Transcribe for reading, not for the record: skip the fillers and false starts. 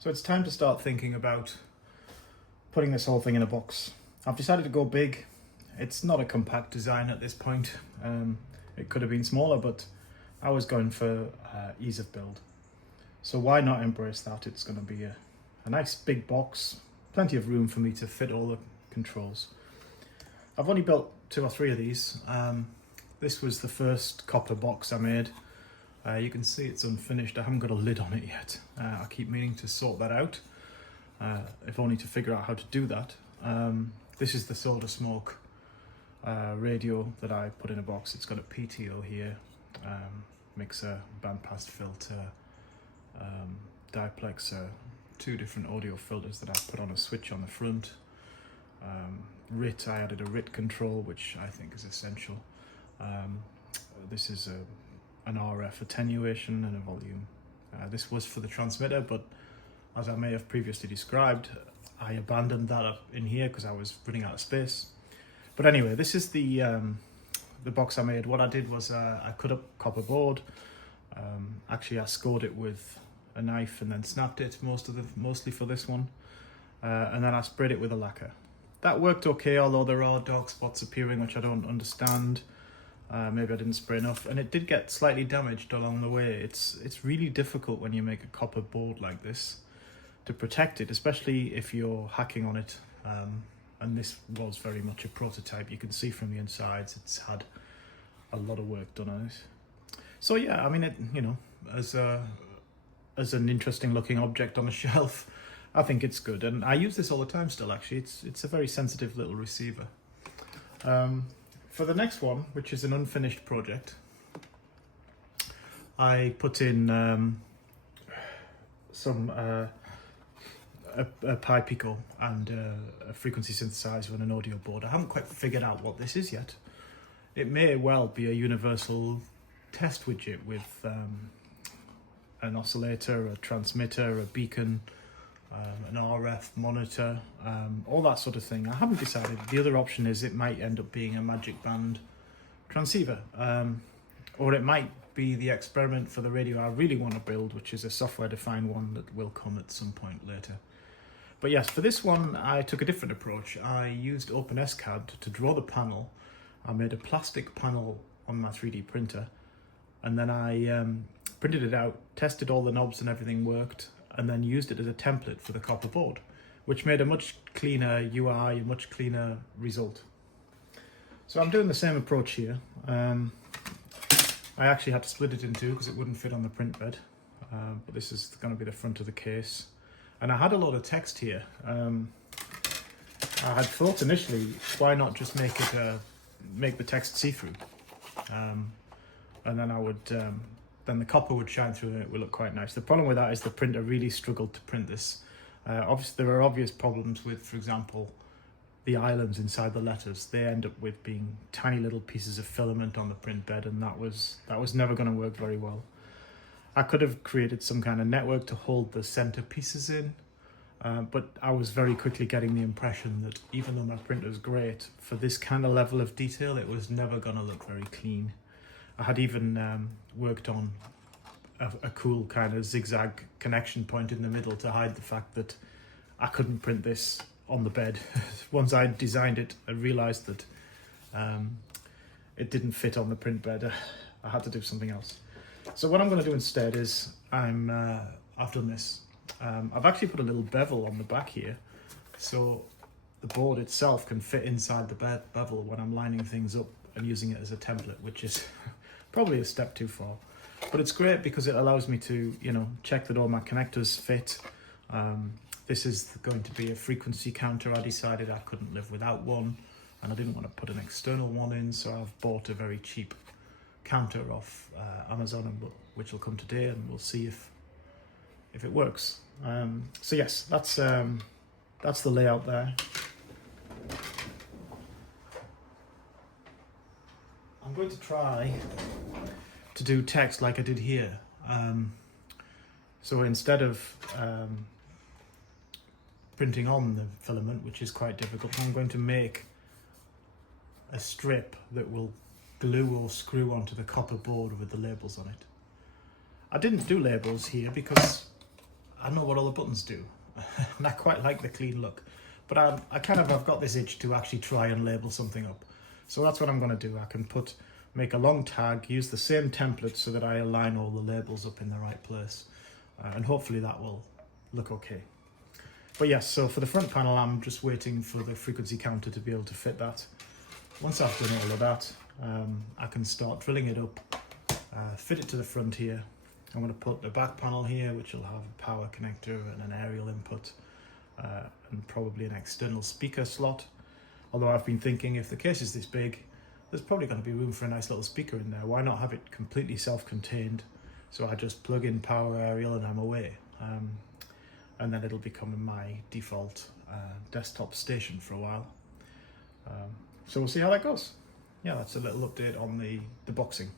So it's time to start thinking about putting this whole thing in a box. I've decided to go big. It's not a compact design at this point. It could have been smaller, but I was going for ease of build. So why not embrace that? It's going to be a nice big box, plenty of room for me to fit all the controls. I've only built 2 or 3 of these. This was the first copper box I made. You can see it's unfinished. I haven't got a lid on it yet. I keep meaning to sort that out, if only to figure out how to do that. This is the Soda Smoke radio that I put in a box. It's got a PTO here, mixer, bandpass filter, diplexer, 2 different audio filters that I put on a switch on the front. RIT, I added a RIT control, which I think is essential. This is an RF attenuation and a volume. This was for the transmitter, but as I may have previously described, I abandoned that up in here because I was running out of space. But anyway, this is the box I made. What I did was I cut up copper board. Actually, I scored it with a knife and then snapped it mostly for this one, and then I sprayed it with a lacquer. That worked okay, although there are dark spots appearing which I don't understand. Maybe I didn't spray enough, and it did get slightly damaged along the way. It's really difficult when you make a copper board like this to protect it, especially if you're hacking on it. And this was very much a prototype. You can see from the insides it's had a lot of work done on it. So yeah, I mean, it, you know, as an interesting looking object on a shelf, I think it's good, and I use this all the time still. Actually, it's a very sensitive little receiver. For the next one, which is an unfinished project, I put in some a Pi Pico and a frequency synthesizer and an audio board. I haven't quite figured out what this is yet. It may well be a universal test widget with an oscillator, a transmitter, a beacon, an RF monitor, all that sort of thing. I haven't decided. The other option is it might end up being a Magic Band transceiver, or it might be the experiment for the radio I really want to build, which is a software-defined one that will come at some point later. But yes, for this one I took a different approach. I used OpenSCAD to draw the panel. I made a plastic panel on my 3D printer, and then I printed it out, tested all the knobs and everything worked, and then used it as a template for the copper board, which made a much cleaner UI, a much cleaner result. So I'm doing the same approach here. I actually had to split it in 2 because it wouldn't fit on the print bed, but this is going to be the front of the case. And I had a lot of text here. I had thought initially, why not just make the text see-through, and then I would then the copper would shine through and it would look quite nice. The problem with that is the printer really struggled to print this. Obviously there are obvious problems with, for example, the islands inside the letters. They end up with being tiny little pieces of filament on the print bed, and that was never going to work very well. I could have created some kind of network to hold the center pieces in, but I was very quickly getting the impression that even though my printer's great, for this kind of level of detail it was never going to look very clean. I had even worked on a cool kind of zigzag connection point in the middle to hide the fact that I couldn't print this on the bed. Once I designed it, I realized that it didn't fit on the print bed. I had to do something else. So what I'm going to do instead is I've done this. I've actually put a little bevel on the back here, so the board itself can fit inside the bevel when I'm lining things up and using it as a template, which is probably a step too far. But it's great because it allows me to, you know, check that all my connectors fit. This is going to be a frequency counter. I decided I couldn't live without one, and I didn't want to put an external one in, so I've bought a very cheap counter off Amazon, which will come today, and we'll see if it works. So yes, that's the layout there. I'm going to try to do text like I did here. So instead of printing on the filament, which is quite difficult, I'm going to make a strip that will glue or screw onto the copper board with the labels on it. I didn't do labels here because I I know what all the buttons do. And I quite like the clean look. But I've got this itch to actually try and label something up. So that's what I'm going to do. I can make a long tag, use the same template so that I align all the labels up in the right place. And hopefully that will look okay. But yes, so for the front panel, I'm just waiting for the frequency counter to be able to fit that. Once I've done all of that, I can start drilling it up, fit it to the front here. I'm going to put the back panel here, which will have a power connector and an aerial input, and probably an external speaker slot. Although I've been thinking, if the case is this big, there's probably going to be room for a nice little speaker in there. Why not have it completely self-contained? So I just plug in power aerial and I'm away. And then it'll become my default desktop station for a while. So we'll see how that goes. Yeah, that's a little update on the boxing.